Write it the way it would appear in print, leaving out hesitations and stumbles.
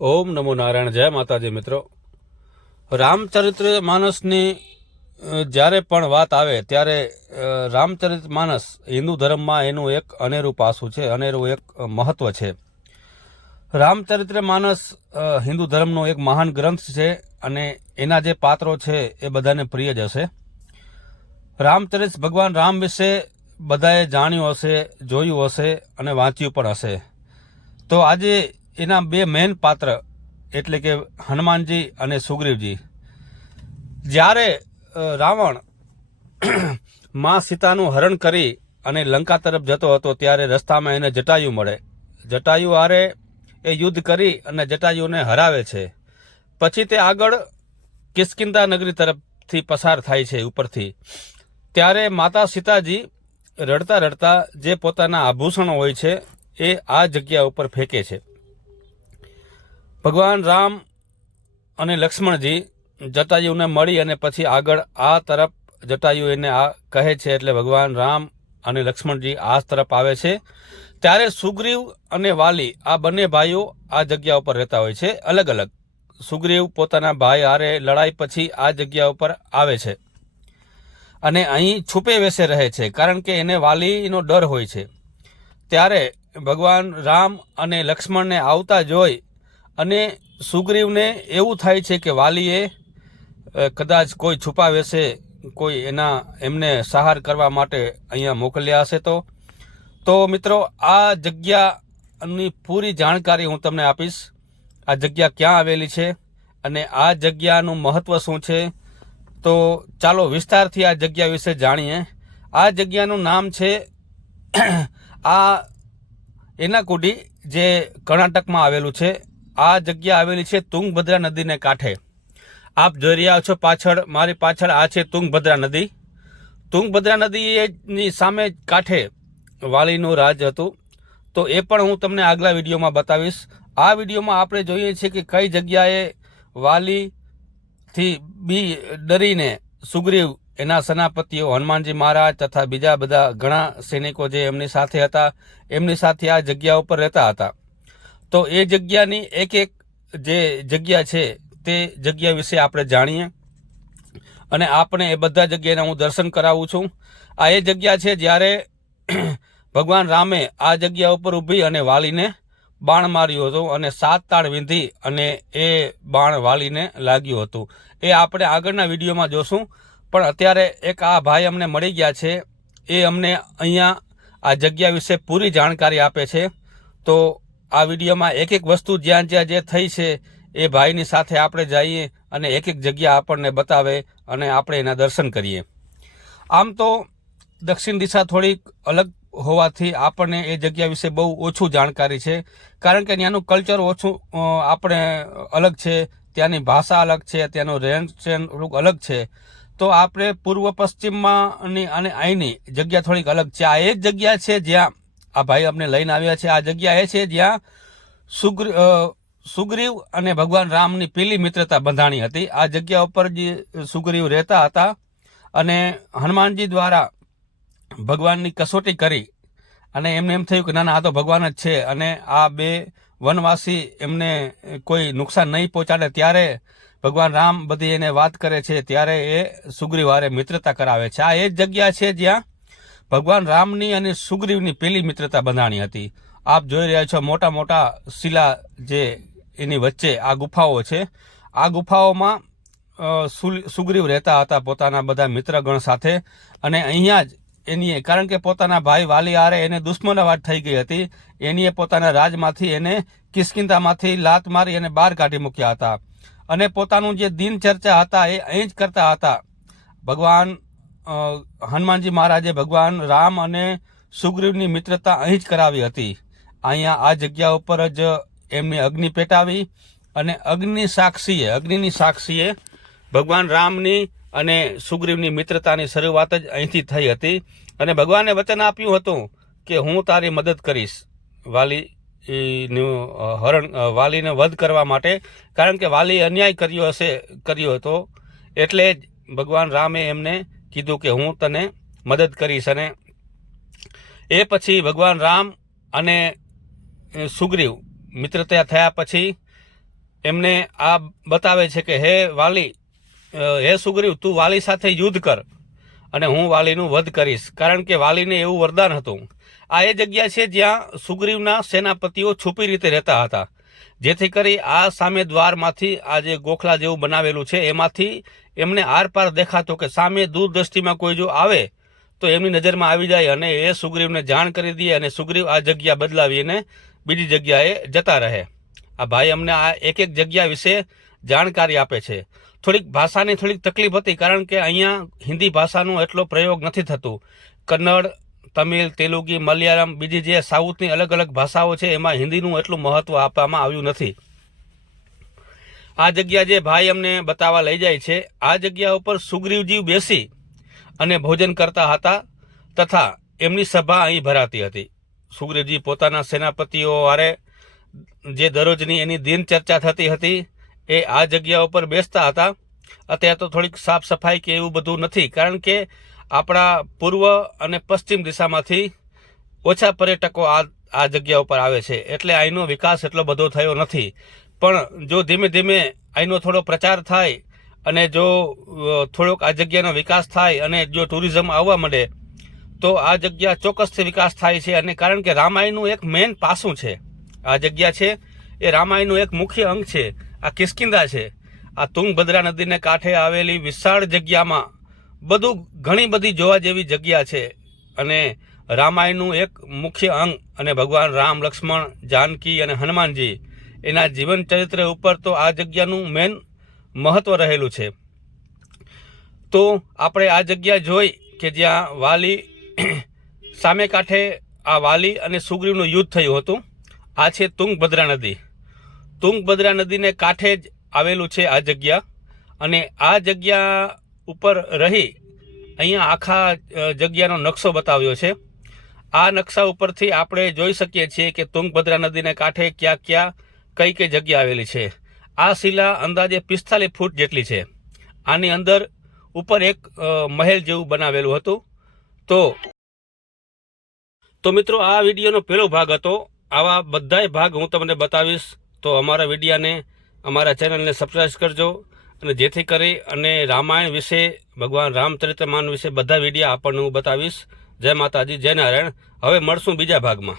ઓમ નમો નારાયણ. જય માતાજી. મિત્રો, રામચરિત્ર માનસની જ્યારે પણ વાત આવે ત્યારે રામચરિત માનસ હિન્દુ ધર્મમાં એનું એક અનેરું પાસું છે, અનેરું એક મહત્વ છે. રામચરિત્ર માનસ હિન્દુ ધર્મનો એક મહાન ગ્રંથ છે અને એના જે પાત્રો છે એ બધાને પ્રિય જ હશે. રામચરિત ભગવાન રામ વિશે બધાએ જાણ્યું હશે, જોયું હશે અને વાંચ્યું પણ હશે. તો આજે એના બે મેન પાત્ર એટલે કે હનુમાનજી અને સુગ્રીવજી, જ્યારે રાવણ માં સીતાનું હરણ કરી અને લંકા તરફ જતો હતો ત્યારે રસ્તામાં એને જટાયુ મળે. જટાયુ હારે એ યુદ્ધ કરી અને જટાયુને હરાવે છે. પછી તે આગળ કિષ્કિંધા નગરી તરફથી પસાર થાય છે ઉપરથી. ત્યારે માતા સીતાજી રડતા રડતા જે પોતાના આભૂષણો હોય છે એ આ જગ્યા ઉપર ફેંકે છે. ભગવાન રામ અને લક્ષ્મણજી જટાયુને મળી અને પછી આગળ આ તરફ જટાયુ એને આ કહે છે એટલે ભગવાન રામ અને લક્ષ્મણજી આ તરફ આવે છે. ત્યારે સુગ્રીવ અને વાલી આ બંને ભાઈઓ આ જગ્યા ઉપર રહેતા હોય છે અલગ અલગ. સુગ્રીવ પોતાના ભાઈ હારે લડાઈ પછી આ જગ્યા ઉપર આવે છે અને અહીં છુપે વેશે રહે છે, કારણ કે એને વાલીનો ડર હોય છે. ત્યારે ભગવાન રામ અને લક્ષ્મણને આવતા જોઈ અને સુગ્રીવને એવું થાય છે કે વાલીએ કદાચ કોઈ છુપા વેશે કોઈ એમને સહાર કરવા માટે અહીંયા મોકલ્યા હશે. તો મિત્રો, આ જગ્યાની પૂરી જાણકારી હું તમને આપીશ. આ જગ્યા ક્યાં આવેલી છે અને આ જગ્યાનું મહત્વ શું છે, તો ચાલો વિસ્તારથી આ જગ્યા વિશે જાણીએ. આ જગ્યાનું નામ છે આ એનાકુડી, જે કર્ણાટકમાં આવેલું છે. આ જગ્યા આવેલી છે તુંગભદ્રા નદીને કાંઠે. આપ જોઈ રહ્યા છો પાછળ, મારી પાછળ આ છે તુંગભદ્રા નદી. તુંગભદ્રા નદીની સામે કાંઠે વાલીનું રાજ હતું. તો એ પણ હું તમને આગલા વિડીયોમાં બતાવીશ. આ વિડીયોમાં આપણે જોઈએ છીએ કે કઈ જગ્યાએ વાલીથી ડરીને સુગ્રીવ, એના સેનાપતિઓ હનુમાનજી મહારાજ તથા બીજા બધા ઘણા સૈનિકો જે એમની સાથે હતા, એમની સાથે આ જગ્યા ઉપર રહેતા હતા. તો એ જગ્યાની એક એક જે જગ્યા છે તે જગ્યા વિશે આપણે જાણીએ અને આપણે એ બધા જગ્યાના હું દર્શન કરાવું છું. આ એ જગ્યા છે જ્યારે ભગવાન રામે આ જગ્યા ઉપર ઊભી અને વાલીને બાણ માર્યું હતું અને 7 તાળ વીંધી અને એ બાણ વાલીને લાગ્યું હતું. એ આપણે આગળના વિડીયોમાં જોશું. પણ અત્યારે એક આ ભાઈ અમને મળી ગયા છે, એ અમને અહીંયા આ જગ્યા વિશે પૂરી જાણકારી આપે છે. તો આ વિડીયોમાં એક એક વસ્તુ જ્યાં જ્યાં જે થઈ છે એ ભાઈની સાથે આપણે જઈએ અને એક એક જગ્યા આપણને બતાવે અને આપણે એના દર્શન કરીએ. આમ તો દક્ષિણ દિશા થોડીક અલગ હોવાથી આપણને એ જગ્યા વિશે બહુ ઓછું જાણકારી છે, કારણ કે ત્યાંનું કલ્ચર ઓછું આપણે અલગ છે, ત્યાંની ભાષા અલગ છે, ત્યાંનું રહેણ સહેણ થોડુંક અલગ છે. તો આપણે પૂર્વ પશ્ચિમમાંની અને અહીંની જગ્યા થોડીક અલગ છે. આ એ જ જગ્યા છે જ્યાં આ ભાઈ અમને લઈને આવ્યા છે. આ જગ્યા એ છે જ્યાં સુગ્રીવ અને ભગવાન રામની પેલી મિત્રતા બંધાણી હતી. આ જગ્યા ઉપર જે સુગ્રીવ રહેતા હતા અને હનુમાનજી દ્વારા ભગવાનની કસોટી કરી અને એમને એમ થયું કે ના આ તો ભગવાન જ છે અને આ બે વનવાસી એમને કોઈ નુકસાન નહીં પહોંચાડે. ત્યારે ભગવાન રામ બધી એને વાત કરે છે, ત્યારે એ સુગ્રીવ હારે મિત્રતા કરાવે છે. આ એ જ જગ્યા છે જ્યાં ભગવાન રામની અને સુગ્રીવની પેલી મિત્રતા બંધાણી હતી. આપ જોઈ રહ્યા છો મોટા મોટા શિલા જે એની વચ્ચે આ ગુફાઓ છે. આ ગુફાઓમાં સુગ્રીવ રહેતા હતા પોતાના બધા મિત્રગણ સાથે. અને અહીંયા જ એની, કારણ કે પોતાના ભાઈ વાલી હારે એને દુશ્મનાવાટ થઈ ગઈ હતી, એનીએ પોતાના રાજમાંથી એને કિષ્કિંધામાંથી લાત મારી અને બહાર કાઢી મૂક્યા હતા. અને પોતાનું જે દિનચર્ચા હતા એ અહીં જ કરતા હતા. ભગવાન હનુમાનજી મહારાજે ભગવાન રામ અને સુગ્રીવની મિત્રતા અહીં જ કરાવી હતી. અહીંયા આ જગ્યા ઉપર જ એમની અગ્નિ પેટાવી અને અગ્નિની સાક્ષીએ ભગવાન રામની અને સુગ્રીવની મિત્રતાની શરૂઆત જ અહીંથી થઈ હતી. અને ભગવાને વચન આપ્યું હતું કે હું તારી મદદ કરીશ વાલીને વધ કરવા માટે, કારણ કે વાલી અન્યાય કર્યો હતો. એટલે જ ભગવાન રામે એમને કીધું કે હું તને મદદ કરીશ. અને એ પછી ભગવાન રામ અને સુગ્રીવ મિત્રતા થયા પછી એમને આ બતાવે છે કે હે વાલી, હે સુગ્રીવ, તું વાલી સાથે યુદ્ધ કર અને હું વાલીનું વધ કરીશ, કારણ કે વાલીને એવું વરદાન હતું. આ એ જગ્યા છે જ્યાં સુગ્રીવના સેનાપતિઓ છુપી રીતે રહેતા હતા, જેથી કરી આ સામે દ્વારમાંથી આ જે ગોખલા જેવું બનાવેલું છે એમાંથી એમને આરપાર દેખાતો કે સામે દૂરદ્રષ્ટિમાં કોઈ જો આવે તો એમની નજરમાં આવી જાય અને એ સુગ્રીવને જાણ કરી દે અને સુગ્રીવ આ જગ્યા બદલાવીને બીજી જગ્યાએ જતા રહે. આ ભાઈ અમને આ એક એક જગ્યા વિશે જાણકારી આપે છે. થોડીક ભાષાની થોડીક તકલીફ હતી, કારણ કે અહીંયા હિન્દી ભાષાનો એટલો પ્રયોગ નથી થતું. કન્નડ, તમિલ, તેલુગી, મલયાલમ, બીજી જે સાઉથની અલગ અલગ ભાષાઓ છે એમાં હિન્દીનું એટલું મહત્વ આપવામાં આવ્યું નથી. આ જગ્યા જે ભાઈ અમને બતાવવા લઈ જાય છે, આ જગ્યા ઉપર સુગ્રીવજી બેસી અને ભોજન કરતા હતા તથા એમની સભા અહીં ભરાતી હતી. સુગ્રીવજી પોતાના સેનાપતિઓ હારે જે દરરોજની એની દિનચર્ચા થતી હતી એ આ જગ્યા ઉપર બેસતા હતા. અત્યારે તો થોડીક સાફ સફાઈ કે એવું બધું નથી, કારણ કે આપણા પૂર્વ અને પશ્ચિમ દિશામાંથી ઓછા પર્યટકો આ જગ્યા ઉપર આવે છે, એટલે અહીંનો વિકાસ એટલો બધો થયો નથી. પણ જો ધીમે ધીમે અહીંનો થોડો પ્રચાર થાય અને જો થોડોક આ જગ્યાનો વિકાસ થાય અને જો ટુરિઝમ આવવા માંડે તો આ જગ્યા ચોક્કસથી વિકાસ થાય છે. અને કારણ કે રામાયણનું એક મેઇન પાસું છે આ જગ્યા છે, એ રામાયણનું એક મુખ્ય અંગ છે. આ કિષ્કિંધા છે, આ તુંગભદ્રા નદીને કાંઠે આવેલી વિશાળ જગ્યામાં બધું ઘણી બધી જોવા જેવી જગ્યા છે અને રામાયણનું એક મુખ્ય અંગ. અને ભગવાન રામ, લક્ષ્મણ, જાનકી અને હનુમાનજી એના જીવન ચરિત્ર ઉપર તો આ જગ્યાનું મેન મહત્વ રહેલું છે. તો આપણે આ જગ્યા જોઈ કે જ્યાં વાલી સામે કાંઠે આ વાલી અને સુગ્રીવનું યુદ્ધ થયું હતું. આ છે તુંગભદ્રા નદી. તુંગભદ્રા નદીને કાંઠે જ આવેલું છે આ જગ્યા. અને આ જગ્યા ઉપર રહી અહીંયા આખા જગ્યાનો નકશો બતાવ્યો છે. આ નકશા ઉપરથી આપણે જોઈ શકીએ છીએ કે તુંગભદ્રા નદીને કાંઠે ક્યાં ક્યાં કઈ કઈ જગ્યા આવેલી છે. આ શિલા અંદાજે 45 ફૂટ જેટલી છે. આની અંદર ઉપર એક મહેલ જેવું બનાવેલું હતું. તો મિત્રો, આ વિડીયોનો પહેલો ભાગ હતો. આવા બધાય ભાગ હું તમને બતાવીશ. તો અમારા વિડીયાને, અમારા ચેનલને સબસ્ક્રાઈબ કરજો, અને જેથી કરી અને રામાયણ વિશે, ભગવાન રામચરિતમાનસ વિશે બધા વિડીયા આપણને હું બતાવીશ. જય માતાજી, જય નારાયણ. હવે મળશું બીજા ભાગમાં.